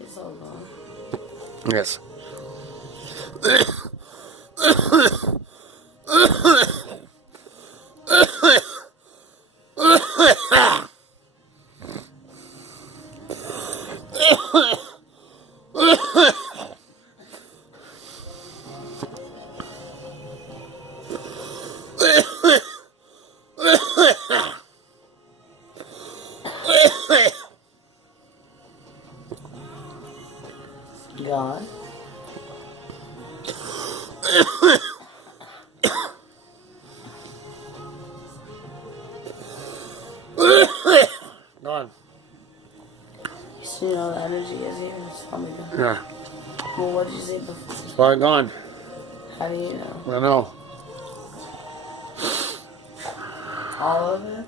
It's all gone. Yes. Gone. Gone. You see all the energy is here? It's probably gone. Yeah. Well, what did you say before? It's probably gone. How do you know? I know. All of it?